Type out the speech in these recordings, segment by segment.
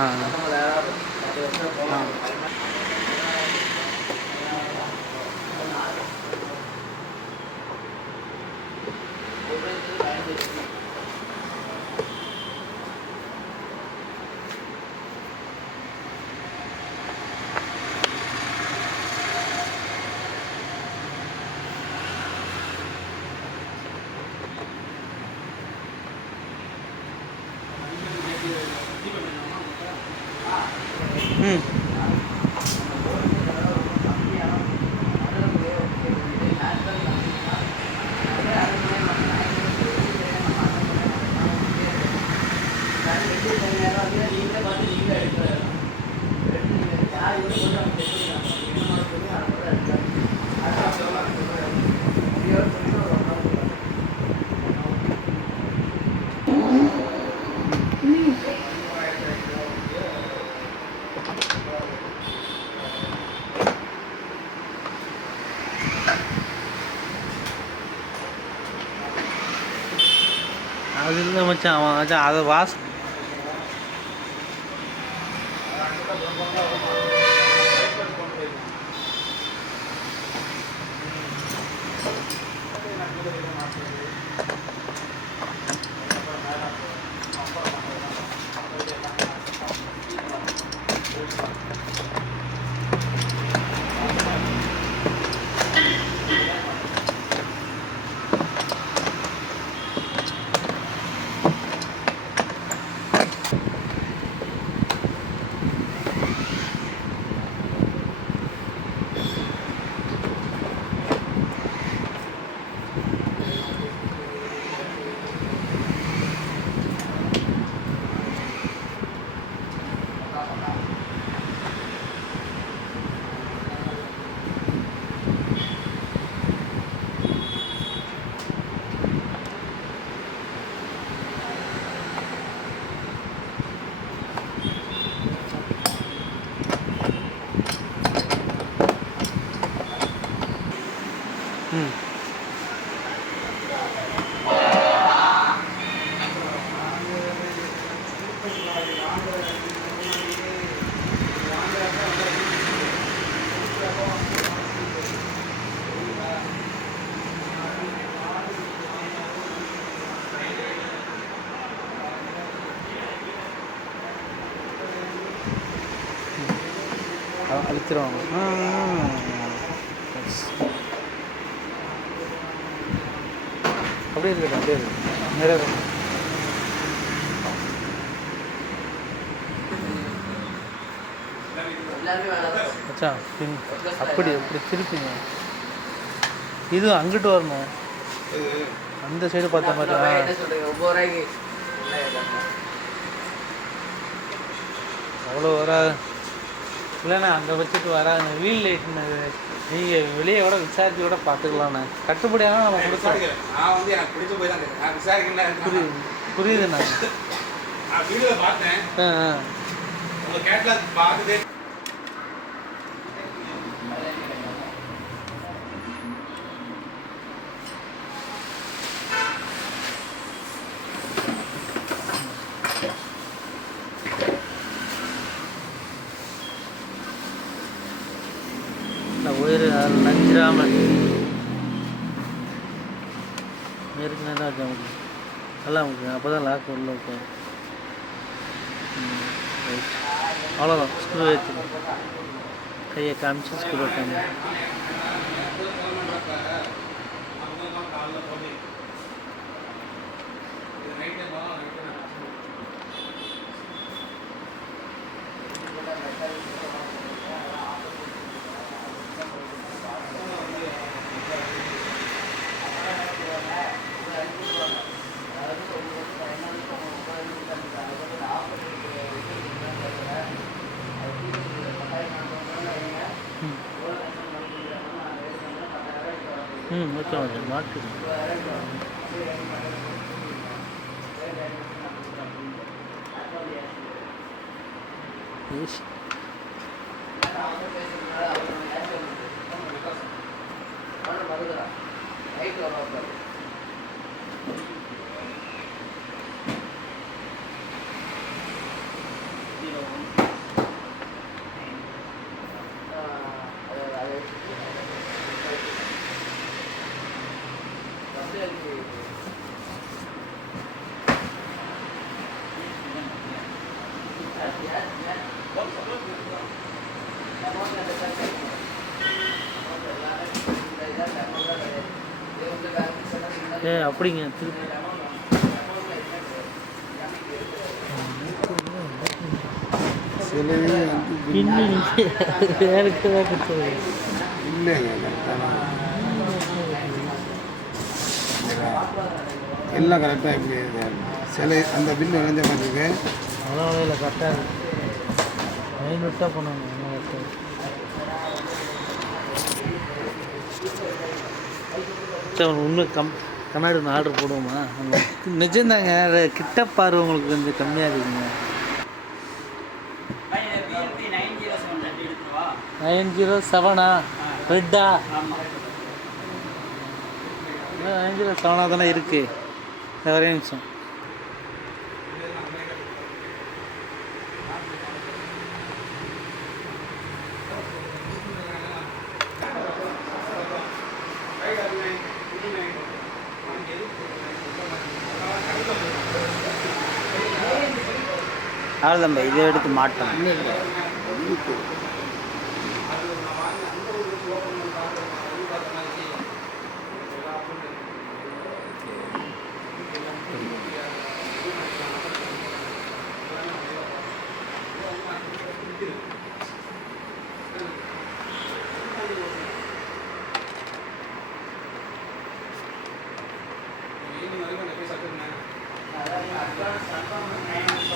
ஆ ஆ ம் அது இல்லை மச்சான், அவன் மச்சான் அதை ம் அழிச்சிருவாங்க. அப்படியே இருக்கட்டும், அப்படியே இருக்கு நிறைய மச்சான் அப்படி அப்படி திருப்பிங்க. இது அங்கிட்டு வரணும், அந்த சைடு பார்த்த மாதிரி. அவ்வளோ வராது இல்லைண்ணா, அங்கே வச்சுட்டு வராதுண்ணே. வீல் லைட்னு நீங்கள் வெளியே கூட விசாரிச்சு கூட பார்த்துக்கலாண்ணே. கட்டுப்படியான நம்ம கொடுக்கலாம். நான் வந்து எனக்கு பிடிச்சி போய் தான் நான் விசாரிக்கிறேன். புரியுதுண்ணா. நான் வீடியோவில் பார்த்தேன். உங்கள் கேட்லாக் பார்த்துட்டு உயிர் நஞ்சிராமல் ஏற்கனவே தான் இருக்க முடியும். நல்லா முடியும், அப்போ தான் லாக் உள்ள இருக்கும். ரைட், அவ்வளோதான். ஸ்க்ரூ ஏற்றி கையை காமிச்சு ஸ்க்ரூ வைக்கணும். ஓகே ஓகே மாட்டு ஈஸி. அப்படிங்க திருப்பி சிலையே வந்து பின்னி வேலைக்கு தான் கொடுத்தது இல்லைங்க கரெக்டான எல்லாம் கரெக்டாக எப்படி சிலை அந்த பில்லு விளைஞ்ச மாதிரி இருக்கு. அதெல்லாம் இல்லை கரெக்டாக இருக்கு மைனூட்டாக பண்ணாங்க இன்னும் கண்ணாடி ஒன்று ஆர்டர் போடுவோமா நிஜம்தாங்க கிட்ட பாரு உங்களுக்கு கொஞ்சம் கம்மியாக இருக்குங்க 907 ரெட்டா 907 தானே இருக்கு ஒரே நிமிஷம் அவ்வளோதான் பை இதை எடுத்து மாட்டோம்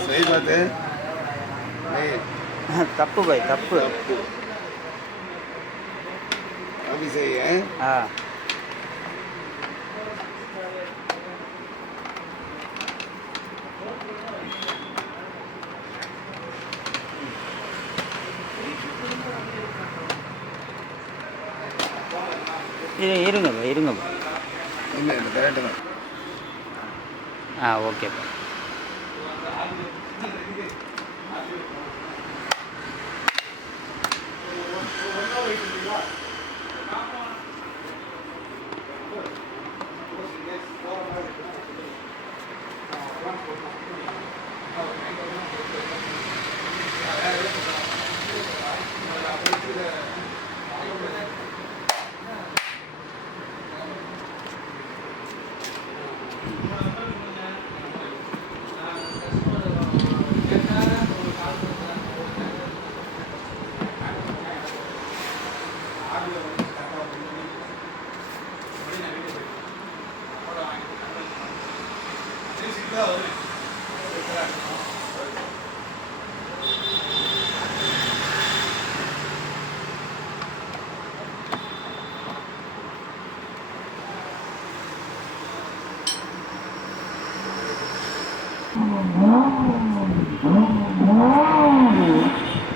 சரி பார்த்து தப்பு பை தப்பு அப்படி செய்ய ஆ இருங்க பை இருங்க பை இல்லை இல்லை கரெக்டு தான். ஓகேப்பா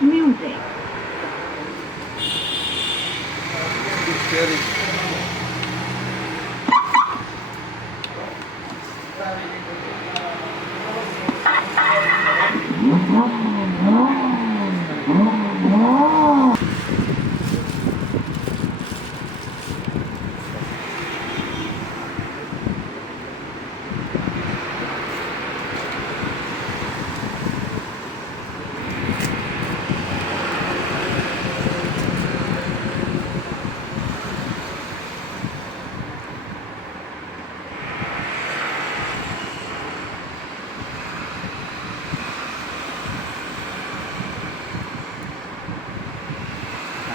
Music. சரி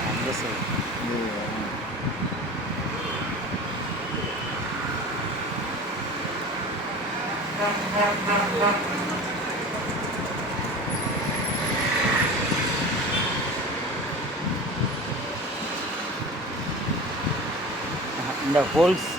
அந்த சைடு இந்த ஹோல்ஸ்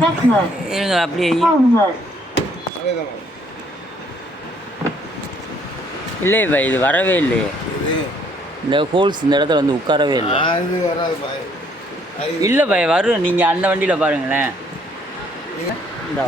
Techno. இருங்க அப்படியே Homework. அதே தான் இல்லை பை இது வரவே இல்லையே இது இந்த ஹோல்ஸ் இந்த இடத்துல வந்து உட்காரவே இல்லை அது வராது பாய் அது இல்லை பை வரும் நீங்கள் அந்த வண்டியில் பாருங்களேன் இந்த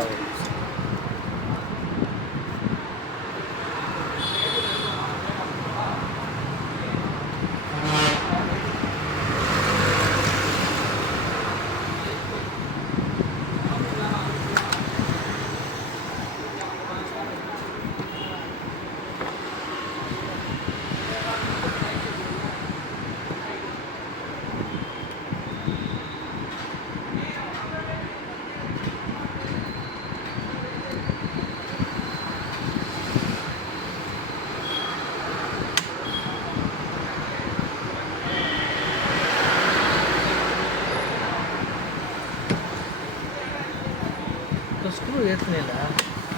ஸ்க்ரூ ஏற்றுனீங்களா?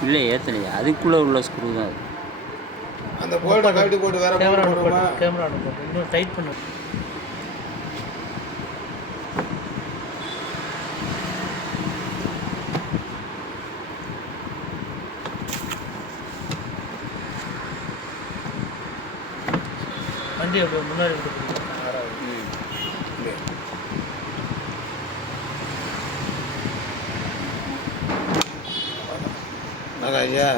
இல்லை ஏற்றலையா, அதுக்குள்ளே உள்ள ஸ்க்ரூ தான் அது. அந்த போல்ட்டை கழட்டி போட்டு வேற கேமரா போல்ட் போடுமா? கேமரா போட்டு இன்னும் டைட் பண்ணு. வண்டி அப்படியே முன்னாடி விட்டு ஐயா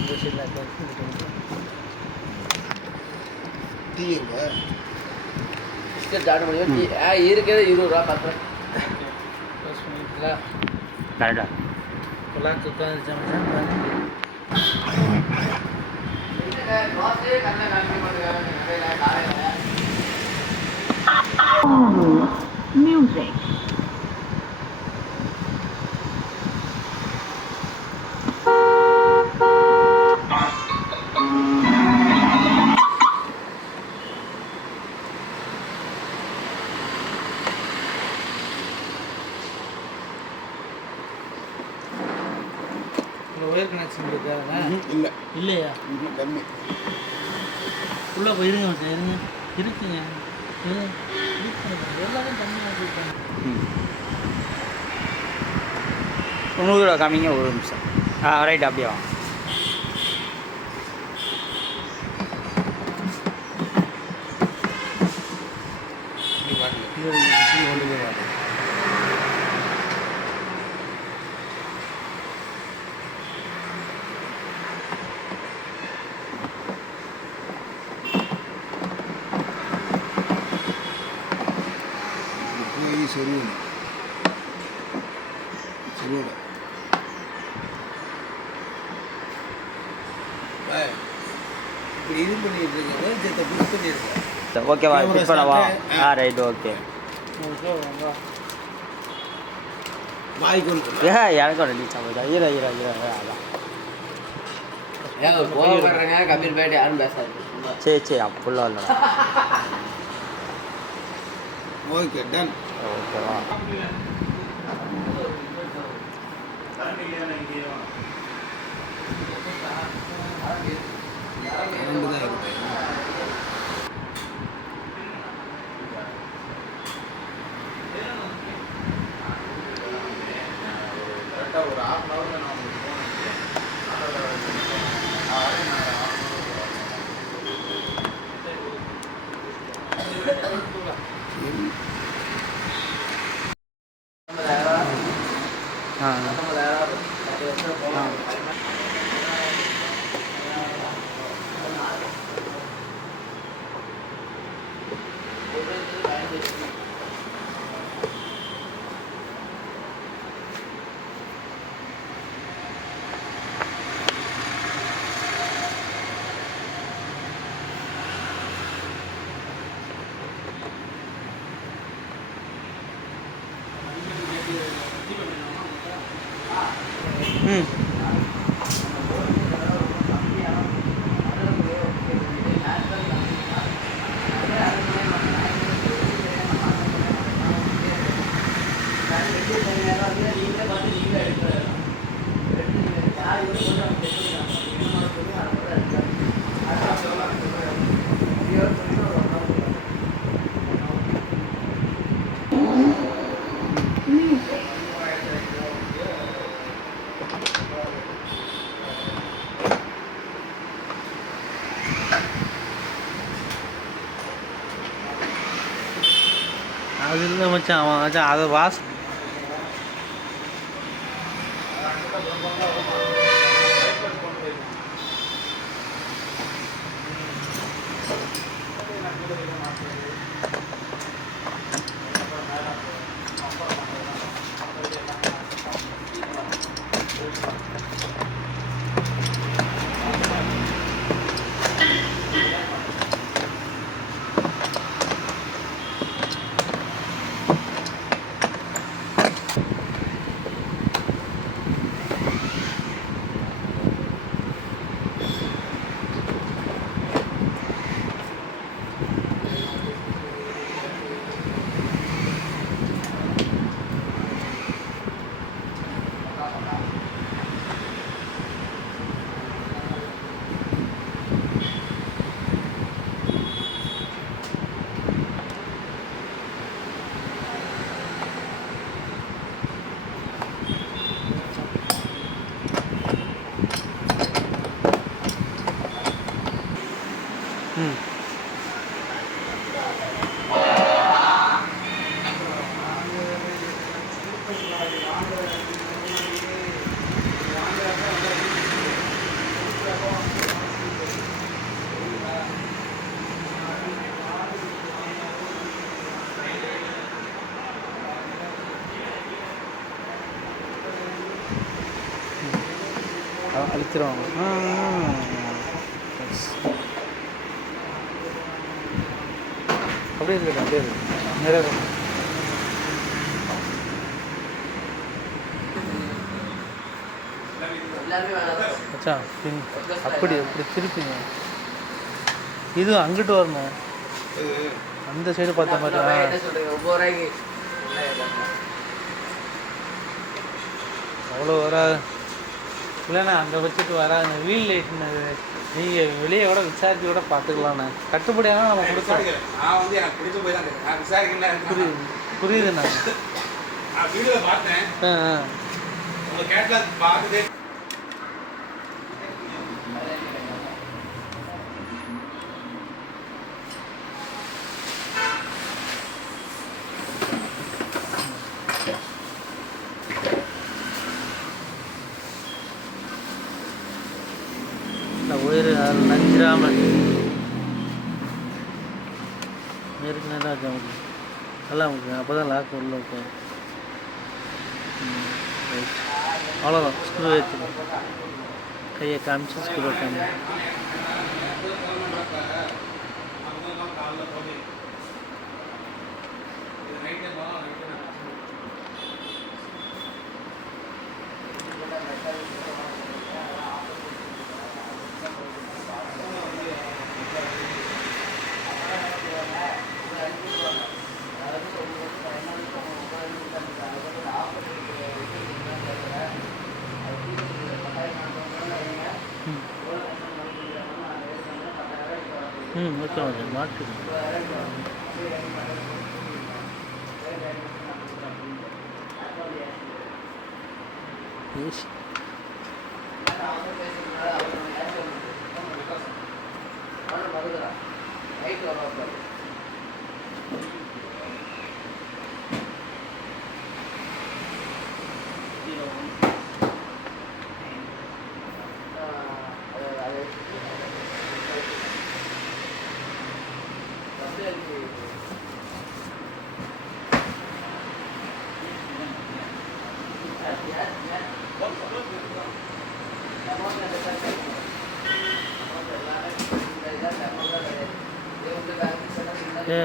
இந்த சைடில் டீ எங்க இருக்கிறது 20 ரூபா 10 ரூபா. க்ளோஸ் பண்ணிங்களா? கரெக்டாக பொலாக்கு உட்காந்துருச்சா? Music. ஒயர் கனெக்ஷன் இருக்காங்க இல்லை இல்லையா? கம்மி உள்ளே போய் இருங்க மச்சான், இருங்க இருக்குங்க. எல்லாரும் கம்மியாக இருக்காங்க. 90 ரூபா காமிங்க, ஒரு நிமிஷம். ரைட், அப்படியே வாங்க. போய் சொருவணும் சொருவணும் இப்படி இது பண்ணிட்டு இருக்க சேர்த்த புஷ் பண்ணியிருக்கேன். ஓகேவா? Camera ஃபிட் பண்ணவா? start. Right, okay. வாய்க்கு எனக்கு ரெடி சாப்பிடுதா? ஈரா அதான். ஏங்க கோவப்படுறேங்க, கம்பீர் போயிட்டு யாரும் பேசாது. சரி அப்படிலாம் இல்லைடா. Okay done. ஓகேவா? ரெண்டு தான் இருக்கு. ஒரு half an hour நான் உங்களுக்கு அது இல்லை மச்சான், அவன் மச்சான் அதை வாஸ் ம் அழிச்சிருவாங்க. அப்படியே இருக்கட்டும், அப்படியே இருக்கு நிறைய இருக்கும். மச்சான் அப்படி அப்படி திருப்பிங்க. இது அங்கிட்டு வரணும், அந்த சைடு பார்த்த மாதிரி. அவ்வளோ வராது இல்லைண்ணா, அங்கே வச்சுட்டு வராதுண்ணே. வீல் லைட்னது நீங்கள் வெளியே கூட விசாரிச்சு கூட பார்த்துக்கலாண்ணே. கட்டுப்படியாக நம்ம கொடுக்கலாம். நான் வந்து எனக்கு பிடிச்ச போய் தான் கேட்டேன். நான் விசாரிக்கல. புரியுதுண்ணா. நான் வீடியோவில் பார்த்தேன். உங்கள் கேட்லாக் பார்த்துட்டு ஒயரு நஞ்சிராமல் நேருக்கு நேராக வச்சா உங்களுக்கு நல்லா உங்களுக்கு அப்போ தான் லாக் உள்ள உட்காரும். ரைட், அவ்வளோதான். ஸ்க்ரூ ஏற்றுங்க, கையை காமிச்சு ஸ்க்ரூ காமி. ஓகே ஓகே மாட்டுக்கு. யூஸ்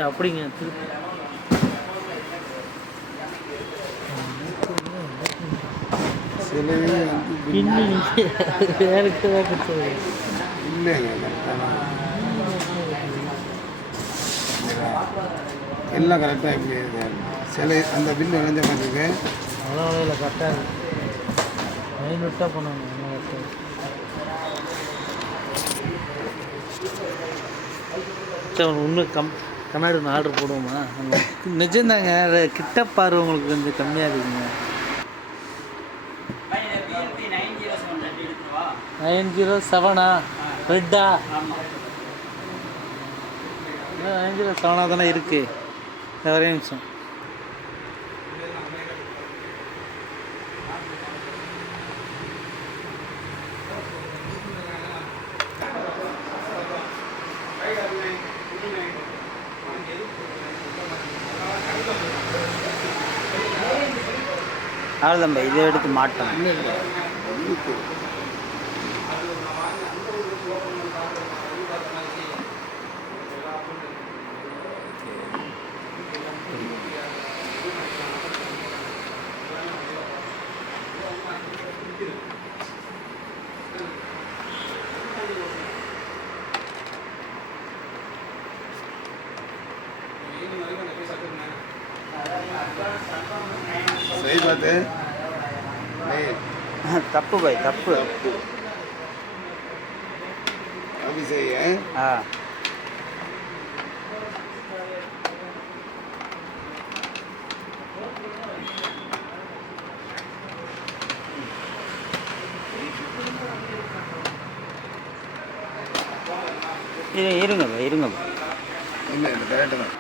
அப்படிங்க திருப்பி சிலவே வந்து வேறுக்கு தான் கொடுத்தது இல்லைங்க. எல்லாம் கரெக்டாக எப்படி சில அந்த பில்லு விளைஞ்ச மாதிரி இருக்கு. அவ்வளோ வலையில் கரெக்டாக மைனூட்டாக பண்ணணும். இன்னும் கண்ணாடி ஒன்று ஆர்டர் போடுவோமா? நிஜம்தாங்க, கிட்ட பாரு உங்களுக்கு கொஞ்சம் கம்மியாக இருக்குங்க. 907 ரெட்டா? 907 தானே இருக்கு. ஒரே நிமிஷம். அவ்வளோதான் பை, இதை எடுத்து மாட்டோம். सही बात है नहीं தப்பு பை, தப்பு. अभी सही है. हाँ இருங்கப்பா இருங்கப்பா. இல்லை இல்லை கரெக்டாக தான்.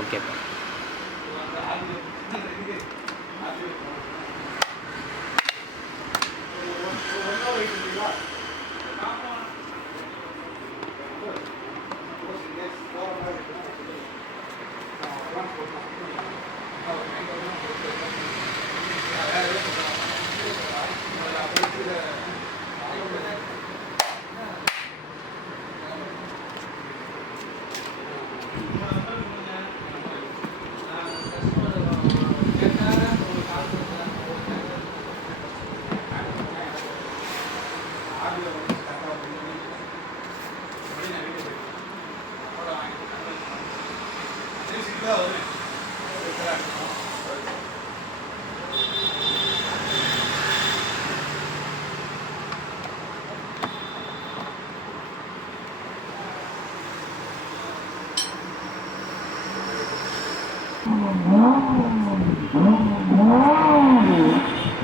ஓகேப்பா.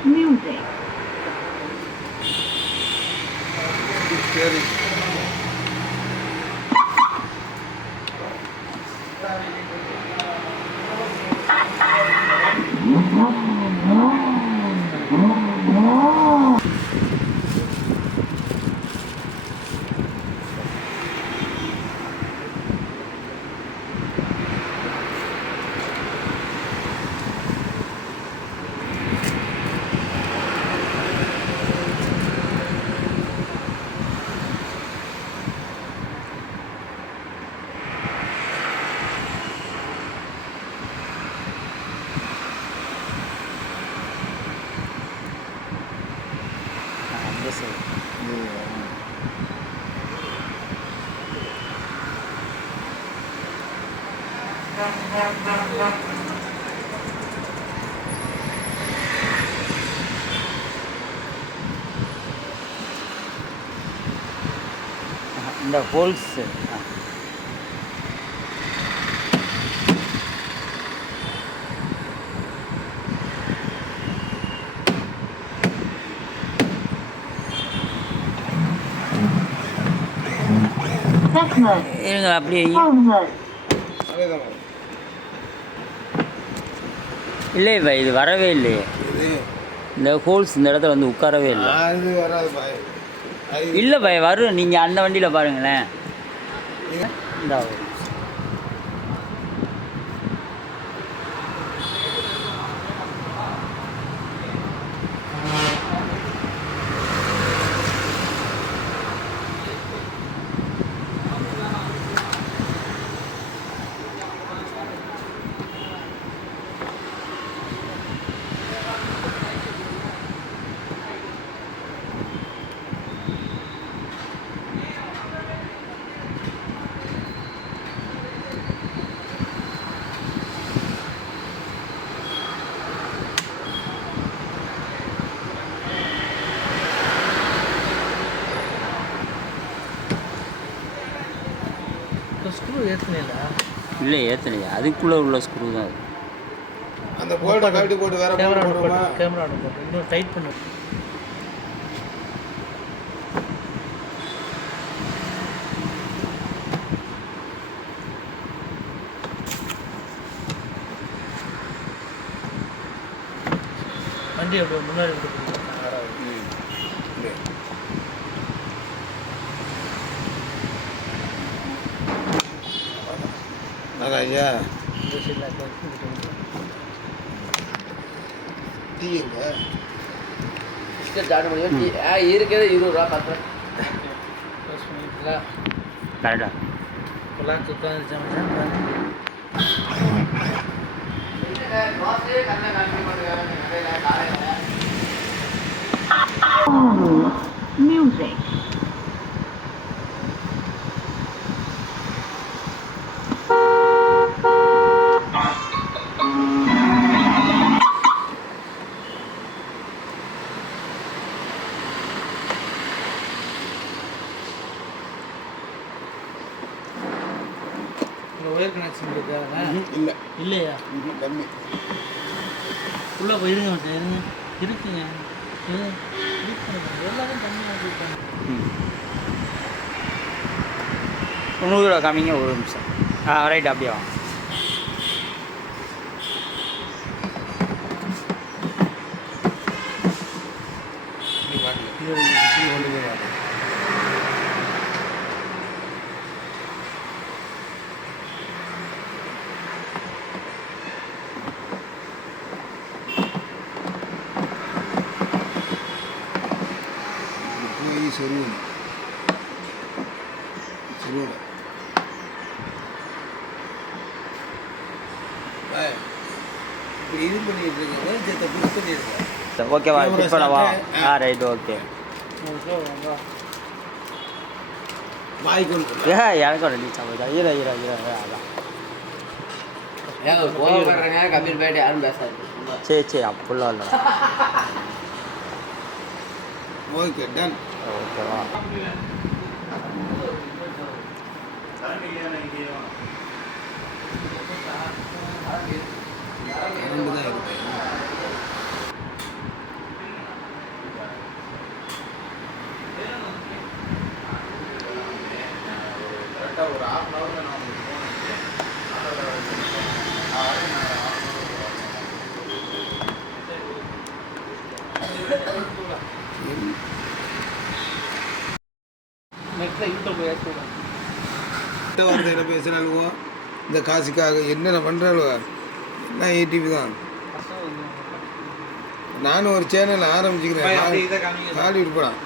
Music. சரி. அந்த சைடு. இந்த ஹோல்ஸ். Segment. இருங்க அப்படியே. Forward. அதே தான். இல்லையே இது வரவே இல்லையே. இது இந்த ஹோல்ஸ் இந்த இடத்துல வந்து உட்காரவே இல்லை. அது வராது பாய். இல்லை பாய் வரும். நீங்கள் அந்த வண்டியில் பாருங்களேன். இந்த ஸ்க்ரூ ஏற்றுனீங்களா? இல்லை ஏற்றலையா, அதுக்குள்ளே உள்ள ஸ்க்ரூ தான் அது. அந்த போல்ட்டை கழட்டி போட்டு வேற கேமரா போல்ட் போடுமா? கேமரா போட்டு இன்னும் டைட் பண்ணு. வண்டி அப்படி முன்னாடி விட்டு ஐயா இந்த சைடில் டீ எங்க ஸ்டார்ட் பண்ணி இருக்கிறது 20 ரூபா 10 ரூபா. க்ளோஸ் பண்ணிங்களா? கரெக்டாக பிளாக் உட்காந்துருச்சா? Music. ஒயர் கனெக்ஷன் இருக்கா? இல்லை இல்லையா? கம்மி உள்ளே போயிருங்க இருங்க இருக்குங்க. எல்லாமே கம்மியாக இருக்காங்க. முந்நூறுரூவா காமிங்க ஒரு நிமிஷம். ரைட் அப்படியே வாங்க. போய் சொருவணும் சொருவணும் இப்படி இது பண்ணிட்டு இருக்கோம் சேர்த்த புஷ் பண்ணிடுங்க. ஓகேவா? ஃபிட் பண்ணவா? Right okay. வாய் கொண்டு எனக்கு ரெடி சாப்பிடுதா? ஈரா அதான். ஏங்க கோவப்படுறேங்க கபீர் பாய்ட்டு யாரும் பேசாது. சரி அப்படிலாம் இல்லை. Okay done. ஓகேவா? கரண்டு தான் இருக்கு. ஒரு half an hour நான் வார்த்தையில பேசுகிறாளுவோ இந்த காசுக்காக என்னென்ன பண்ணுறாளுவோ என்ன ஏடிபி தான். நானும் ஒரு சேனல் ஆரம்பிச்சுக்கிறேன். ஹாலிவுட் படம்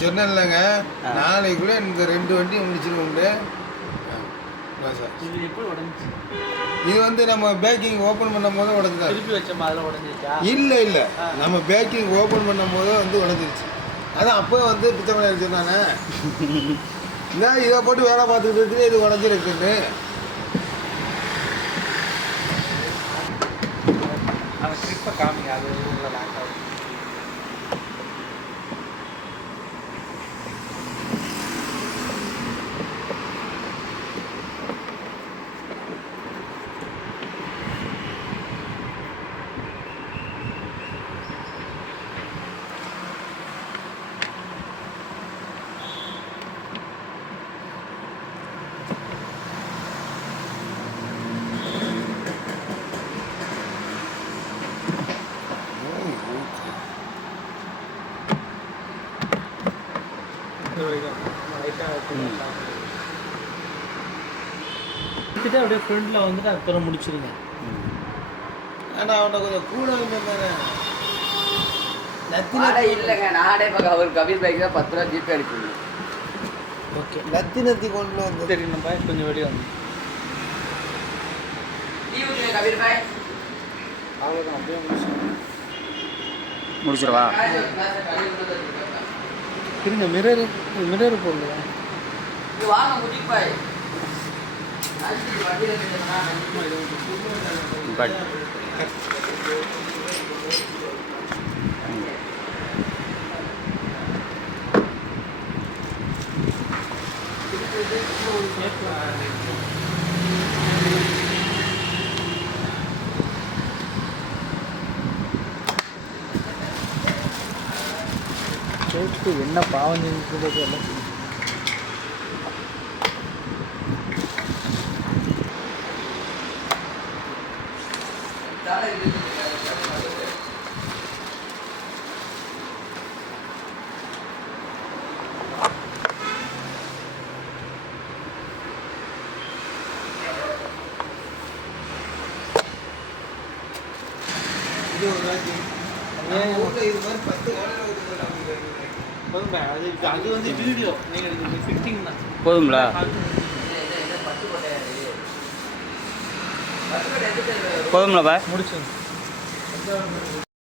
சொன்னேன் இல்லைங்க. நாளைக்குள்ளே இந்த 2 வண்டி முடிச்சிருவோங்க. இது எப்படி உடஞ்சி? இது வந்து நம்ம பேக்கிங் ஓப்பன் பண்ணும் போது உடஞ்சுதான். திருப்பி வச்சோம் அதில் உடஞ்சிருச்சா? இல்லை நம்ம பேக்கிங் ஓப்பன் பண்ணும் போது வந்து உடஞ்சிருச்சு. அதான் அப்போ வந்து பிச்சை பண்ணி சொன்னாங்க. இந்த இதை போட்டு வேலை பார்த்துக்கிட்டு இருக்குது இது உடஞ்சிருக்குன்னு. அந்த ட்ரிப்பை காமிங்க. அது உள்ள லாக் ஆகும். கிட்ட அப்படியே ஃப்ரெண்டில் வந்துட்டு அதுக்கப்புறம் முடிச்சிருங்க. ஆனால் அவனை கொஞ்சம் கூட இல்லைங்க நானே இப்போ ஒரு கபீர் பாய்க்கு தான் 10 ரூபா ஜிபே அனுப்பிடுவேன். ஓகே நத்தி கொண்டு வந்து சரி நம்ம கொஞ்சம் வெளியே வந்து கபீர் பாய் அவ்வளோதான் அப்படியே முடிச்சிடவா? இருங்க. மிரர் போடலையா? வாங்க முஜிப் பாய். பட் கேட்டு என்ன பாவம் செஞ்சுட்டு எல்லாம் இது ஒரு ராஜி. இது மாதிரி 10 அது வந்து வீடியோ நீங்கள் ஃபிட்டிங் தான் போதுங்களா? போதுங்களா பாய்? முடிச்சுங்க.